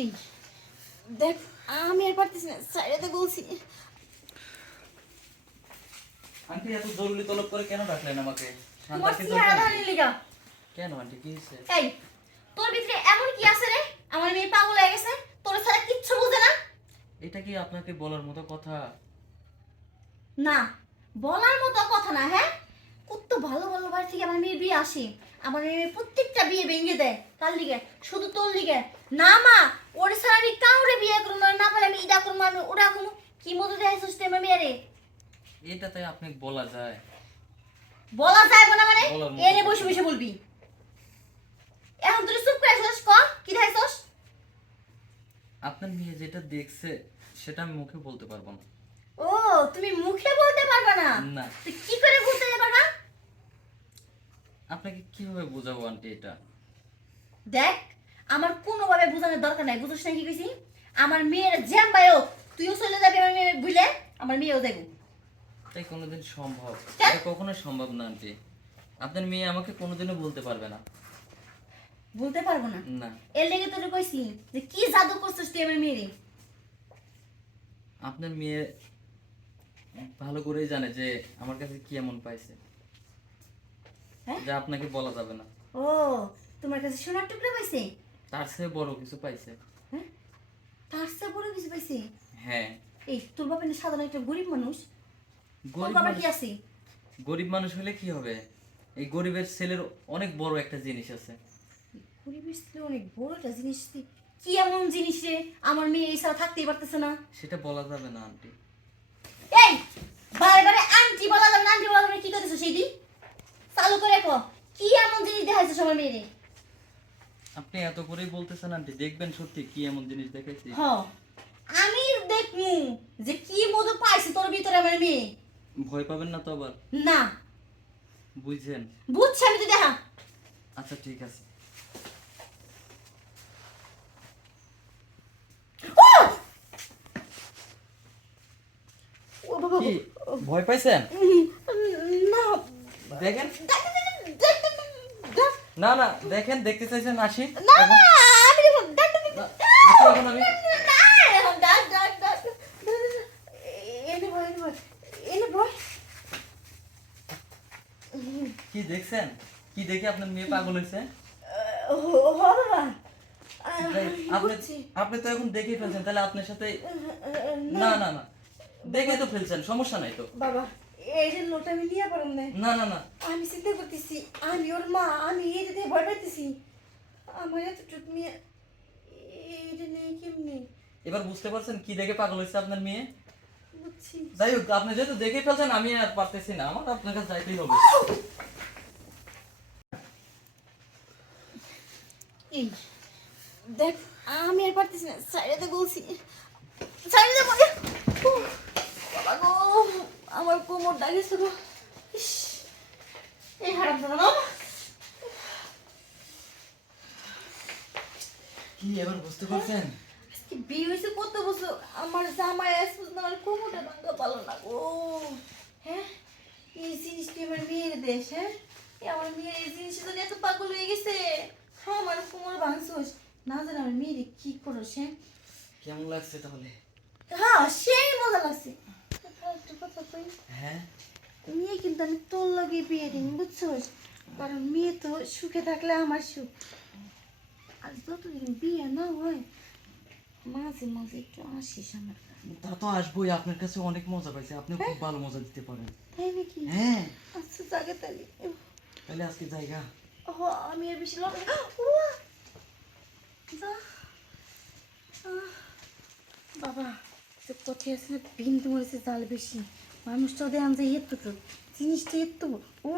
এই দেখ আমি আর পারতেছি না সাইডে বলছি। আন্টি এত জরুরি তলব করে কেন ডাকলেন আমাকে? তোমার চেহারা কেন আন্টি কি হয়েছে? এই তোর ভিতরে এমন কি আছে রে? আমার মেয়ে পাগল হয়ে গেছে তোর ছাড়া কিচ্ছু বুঝে না। এটা কি আপনাকে বলার মতো কথা? না বলার মতো কথা না হ্যাঁ? কত ভালো ভালো বাড়ি থেকে আমার মেয়ের বিয়ে আসে। আমার মেয়ে প্রত্যেকটা বিয়ে ভেঙে দেয় কার লিগে শুধু তোর লিগে। না মা ওর ছাড়া আমি কাউরে বিয়ে করব না পারলে আমি ইটা করব আমি ওটা করব কি মতো দেয় সুস্থ আমার মেয়েরে এটাতে আপনি বলা যায়। বলা যায় না মানে? মতো এনে বসে বসে বলবি। এখন তুই চুপ করে আসছিস ক? কি দেখাইছস? আপনার মেয়ে যেটা দেখছে সেটা আমি মুখে বলতে পারব না। ও তুমি মুখে বলতে পারবে না? না। তুই কি করে বলতে পারবা? আপনাকে কীভাবে বোঝাবো আন্টি এটা? দেখ আমার কোনোভাবে বোঝানোর দরকার নাই বুঝছিস না কি কইছি? আমার মেয়ের জ্যাম বায়ো তুইও চলে যাবি আমার মেয়ে বুঝলে আমার মেয়েও যাব তাই কোনোদিন সম্ভব? এটা কখনো সম্ভব না আন্টি। আপনার মেয়ে আমাকে কোনোদিনও বলতে পারবে না। বলতে পারব না? না। এর লেগে তোরে কইছি যে কি জাদু করছিস তুই আমার মেয়েরে? আপনার মেয়ে ভালো করেই জানে যে আমার কাছে কি এমন পাইছে। হ্যাঁ? যা আপনাকে বলা যাবে না। ও তোমার কাছে সোনার টুকরা পাইছে? তার চেয়ে বড় কিছু পাইছে। হ্যাঁ? তার চেয়ে বড় কিছু পাইছে? হ্যাঁ। এই তোর বাবা না সাধারণ একটা গরিব মানুষ? তোর গরিব বাবা কি আছে? গরিব মানুষ হলে কি হবে? এই গরিবের ছেলের অনেক বড় একটা জিনিস আছে। গরিবের ছেলে অনেক বড় একটা জিনিস। কি এমন জিনিস রে? আমার মেয়ে এই ছাড়া থাকতেই পারতেছে না। সেটা বলা যাবে না আন্টি। এই বারে বারে আন্টি বলা যাবে না আন্টি বলা যাবে কি করতেছো সেই দি চালু করে কো। কি এমন জিনিস দেখাইছো আমার মেয়েরে? আপনি এত করেই বলতেছেন আন্টি দেখবেন সত্যি কি এমন জিনিস দেখেছি হ আমি দেখমু যে কি মধু পাইছে তোর ভিতরে আমার মেয়ে। ভয় পাবেন না তো আবার? না। বুঝছেন? বুঝছি আমি তো দেখা। আচ্ছা ঠিক আছে। ভয় পাইছেন? না। দেখেন না না দেখেন দেখতে চাইছেন আসি না না আমি এখন আমি। কি দেখছেন কি দেখে আপনার মেয়ে পাগল হয়েছে আপনি তো এখন দেখেই ফেলছেন তাহলে আপনার সাথে না না না দেখে তো ফেলছেন সমস্যা নাই তো বাবা এই যে আমি নিয়ে পারলাম না না না না আমি চিন্তা করতেছি আমি ওর মা আমি এই ভয় পাইতেছি আমার এতটুকু মেয়ে এইটা নেই কেমনি এবার বুঝতে পারছেন কি দেখে পাগল হয়েছে আপনার মেয়ে? বুঝছি। যাই হোক আপনি যেহেতু দেখেই ফেলছেন আমি আর পারতেছি না। আমার আপনার কাছে যাইতেই হবে। এই দেখ আমি আর পারতেছি না। সাইডে বলছি। সাইডে বলে বাবা গো আমার কোমর ডাকেছে গো ইস, এই হারাম না কি এবার বুঝতে পারছেন আজকে বিয়ে হয়েছে কত বছর আমার জামাই আসছে না আমার কোমরটা ভাঙা পালো না গো হ্যাঁ এই জিনিসটি আমার মেয়ের দেশ হ্যাঁ আমার মেয়ের এই জিনিসটা এত পাগল হয়ে গেছে হ্যাঁ আমার কোমর ভাঙছোস না জানি আমার মেয়ের কি করস হ্যাঁ কেমন লাগছে তাহলে হ্যাঁ সেই মজা লাগছে একটা কথা কই? হ্যাঁ? মেয়ে কিন্তু আমি তোর লগে বিয়ে দিন বুঝছোস? কারণ মেয়ে তো সুখে থাকলে আমার সুখ। আর যতদিন বিয়ে না হয় মাঝে মাঝে একটু আসিস আমার তা তো আসবোই আপনার কাছে অনেক মজা পাইছে আপনি খুব ভালো মজা দিতে পারেন। তাই নাকি? হ্যাঁ। আচ্ছা জাগে তাহলে। তাহলে আজকে জায়গা। ও আমি আর বেশি লড়াই ও যা আহ, বাবা তো কোথায় আছে না বিন্দু মরেছে জাল বেশি মানুষটাও দেয় আমি এত জিনিসটা এত ও